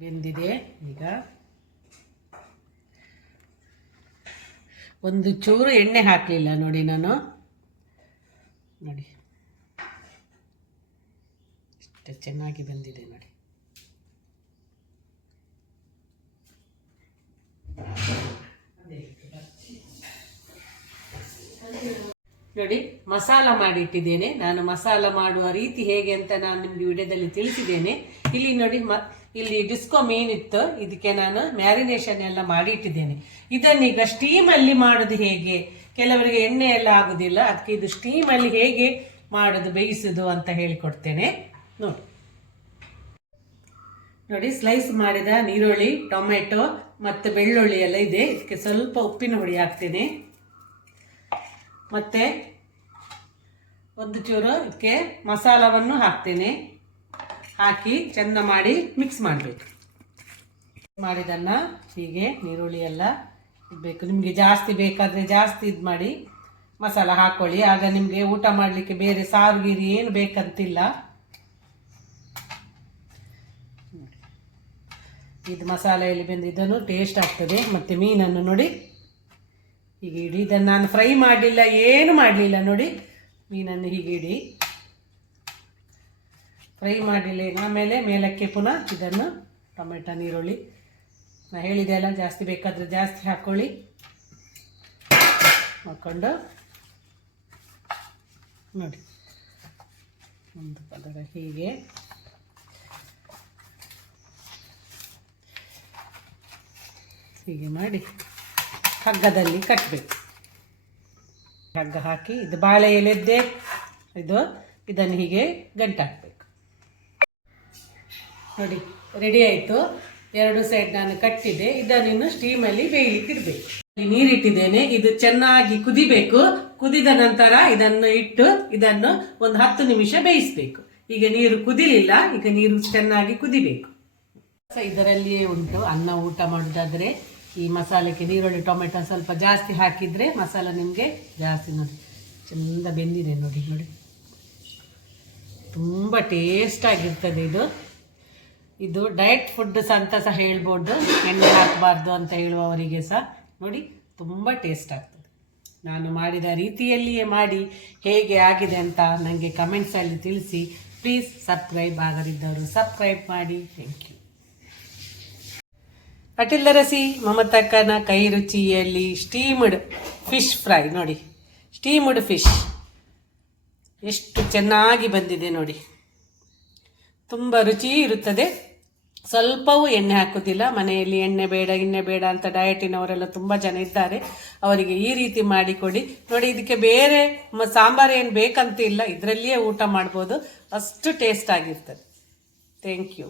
ಬೆಂದಿದೆ. ಈಗ ಒಂದು ಚೂರು ಎಣ್ಣೆ ಹಾಕಲಿಲ್ಲ ನೋಡಿ ನಾನು. ನೋಡಿ. ಎಷ್ಟು ಚೆನ್ನಾಗಿ ಬಂದಿದೆ ನೋಡಿ. ನೋಡಿ, ಮಸಾಲ ಮಾಡಿಟ್ಟಿದ್ದೇನೆ. ನಾನು ಮಸಾಲ ಮಾಡುವ ರೀತಿ ಹೇಗೆ ಅಂತ ನಾನು ನಿಮಗೆ ವಿಡಿಯೋದಲ್ಲಿ ತಿಳಿಸಿದ್ದೇನೆ. ಇಲ್ಲಿ ನೋಡಿ ಮ ಇಲ್ಲಿ ಡಿಸ್ಕೋ ಮೀನಿತ್ತು ಇದಕ್ಕೆ ನಾನು ಮ್ಯಾರಿನೇಷನ್ ಎಲ್ಲ ಮಾಡಿ ಇಟ್ಟಿದ್ದೇನೆ ಇದನ್ನೀಗ ಸ್ಟೀಮಲ್ಲಿ ಮಾಡೋದು ಹೇಗೆ? ಕೆಲವರಿಗೆ ಎಣ್ಣೆ ಎಲ್ಲ ಆಗುದಿಲ್ಲ. ಅದಕ್ಕೆ ಇದು ಸ್ಟೀಮಲ್ಲಿ ಹೇಗೆ ಮಾಡೋದು, ಬೇಯಿಸೋದು ಅಂತ ಹೇಳಿಕೊಡ್ತೇನೆ. ನೋಡಿ. ನೋಡಿ ಸ್ಲೈಸ್ ಮಾಡಿದ ನೀರುಳ್ಳಿ, ಟೊಮೆಟೊ ಮತ್ತು ಬೆಳ್ಳುಳ್ಳಿ ಎಲ್ಲ ಇದೆ. ಇದಕ್ಕೆ ಸ್ವಲ್ಪ ಉಪ್ಪಿನ ಹುಡಿ ಹಾಕ್ತೇನೆ. ಮತ್ತು ಒಂದು ಚೂರು ಇದಕ್ಕೆ ಮಸಾಲವನ್ನು ಹಾಕ್ತೇನೆ. ಹಾಕಿ ಚೆಂದ ಮಾಡಿ ಮಿಕ್ಸ್ ಮಾಡಬೇಕು. ಮಾಡಿದನ್ನು ಹೀಗೆ ನೀರುಳ್ಳಿ ಎಲ್ಲ ಇಡಬೇಕು. ನಿಮಗೆ ಜಾಸ್ತಿ ಬೇಕಾದರೆ ಜಾಸ್ತಿ ಇದು ಮಾಡಿ ಮಸಾಲ ಹಾಕ್ಕೊಳ್ಳಿ ಆಗ ನಿಮಗೆ ಊಟ ಮಾಡಲಿಕ್ಕೆ ಬೇರೆ ಸಾರು ಗೀರಿ ಏನು ಬೇಕಂತಿಲ್ಲ. ಇದು ಮಸಾಲೆಯಲ್ಲಿ ಬೆಂದು ಇದನ್ನು ಟೇಸ್ಟ್ ಆಗ್ತದೆ. ಮತ್ತು ಮೀನನ್ನು ನೋಡಿ. ಹೀಗೆ ಇಡಿ. ಇದನ್ನು ನಾನು ಫ್ರೈ ಮಾಡಲಿಲ್ಲ, ಏನು ಮಾಡಲಿಲ್ಲ ನೋಡಿ. ಮೀನನ್ನು ಹೀಗೆ ಇಡಿ. ಫ್ರೈ ಮಾಡಲಿಲ್ಲ ಆಮೇಲೆ ಮೇಲಕ್ಕೆ ಪುನಃ ಇದನ್ನು ಟೊಮೆಟೊ ನೀರುಳ್ಳಿ ನಾ ಹೇಳಿದೆ ಅಲ್ಲ, ಜಾಸ್ತಿ ಬೇಕಾದರೆ ಜಾಸ್ತಿ ಹಾಕ್ಕೊಳ್ಳಿ ಹಾಕ್ಕೊಂಡು ನೋಡಿ. ಒಂದು ಪದರ ಹೀಗೆ. ಹೀಗೆ ಮಾಡಿ ಹಗ್ಗದಲ್ಲಿ ಕಟ್ಟಬೇಕು ಹಗ್ಗ ಹಾಕಿ, ಇದು ಬಾಳೆ ಎಲೆದ್ದೆ ಇದು, ಇದನ್ನು ಹೀಗೆ ಗಂಟು ಹಾಕಬೇಕು ನೋಡಿ ರೆಡಿ ಆಯಿತು. ಎರಡು ಸೈಡ್ ನಾನು ಕಟ್ಟಿದೆ ಇದನ್ನು ಸ್ಟೀಮಲ್ಲಿ ಬೇಯಲಿಕ್ಕೆ ಇಡಬೇಕು ನೀರಿಟ್ಟಿದ್ದೇನೆ ಇದು ಚೆನ್ನಾಗಿ ಕುದಿಬೇಕು. ಕುದಿದ ನಂತರ ಇದನ್ನು ಇಟ್ಟು ಇದನ್ನು ಒಂದು ಹತ್ತು ನಿಮಿಷ ಬೇಯಿಸಬೇಕು. ಈಗ ನೀರು ಕುದಿಲಿಲ್ಲ. ಈಗ ನೀರು ಚೆನ್ನಾಗಿ ಕುದಿಬೇಕು. ಇದರಲ್ಲಿಯೇ ಉಂಟು ಅನ್ನ ಊಟ ಮಾಡೋದಾದ್ರೆ, ಈ ಮಸಾಲೆಗೆ ನೀರುಳ್ಳಿ ಟೊಮೆಟೊ ಸ್ವಲ್ಪ ಜಾಸ್ತಿ ಹಾಕಿದರೆ ಮಸಾಲ ನಿಮಗೆ ಜಾಸ್ತಿ ನೋಡಿ ಚೆಂದ ಬೆಂದಿದೆ ನೋಡಿ ನೋಡಿ. ತುಂಬ ಟೇಸ್ಟ್ ಆಗಿರ್ತದೆ ಇದು. ಇದು ಡಯಟ್ ಫುಡ್ ಅಂತ ಸಹ ಹೇಳ್ಬೋದು. ಎಣ್ಣೆ ಹಾಕಬಾರ್ದು ಅಂತ ಹೇಳುವವರಿಗೆ ಸಹ. ನೋಡಿ, ತುಂಬ ಟೇಸ್ಟ್ ಆಗ್ತದೆ. ನಾನು ಮಾಡಿದ ರೀತಿಯಲ್ಲಿಯೇ ಮಾಡಿ ಹೇಗೆ ಆಗಿದೆ ಅಂತ ನನಗೆ ಕಮೆಂಟ್ಸಲ್ಲಿ ತಿಳಿಸಿ. ಪ್ಲೀಸ್ ಸಬ್ಸ್ಕ್ರೈಬ್ ಆಗದಿದ್ದವರು ಸಬ್ಸ್ಕ್ರೈಬ್ ಮಾಡಿ. ಥ್ಯಾಂಕ್ ಯು ಅಟಿಲ್ಲರಸಿ ಮಮತಕ್ಕನ ಕೈ ರುಚಿಯಲ್ಲಿ ಸ್ಟೀಮ್ಡ್ ಫಿಶ್ ಫ್ರೈ ನೋಡಿ ಸ್ಟೀಮ್ಡ್ ಫಿಶ್ ಎಷ್ಟು ಚೆನ್ನಾಗಿ ಬಂದಿದೆ ನೋಡಿ. ತುಂಬ ರುಚಿ ಇರುತ್ತದೆ. ಸ್ವಲ್ಪವೂ ಎಣ್ಣೆ ಹಾಕೋದಿಲ್ಲ ಮನೆಯಲ್ಲಿ ಎಣ್ಣೆ ಬೇಡ ಎಣ್ಣೆ ಬೇಡ ಅಂತ ಡಯಟಿನವರೆಲ್ಲ ತುಂಬ ಜನ ಇದ್ದಾರೆ. ಅವರಿಗೆ ಈ ರೀತಿ ಮಾಡಿಕೊಡಿ. ನೋಡಿ, ಇದಕ್ಕೆ ಬೇರೆ ಸಾಂಬಾರು ಏನು ಬೇಕಂತ ಇಲ್ಲ ಇದರಲ್ಲಿಯೇ ಊಟ ಮಾಡ್ಬೋದು. ಅಷ್ಟು ಟೇಸ್ಟ್ ಆಗಿರ್ತದೆ. Thank you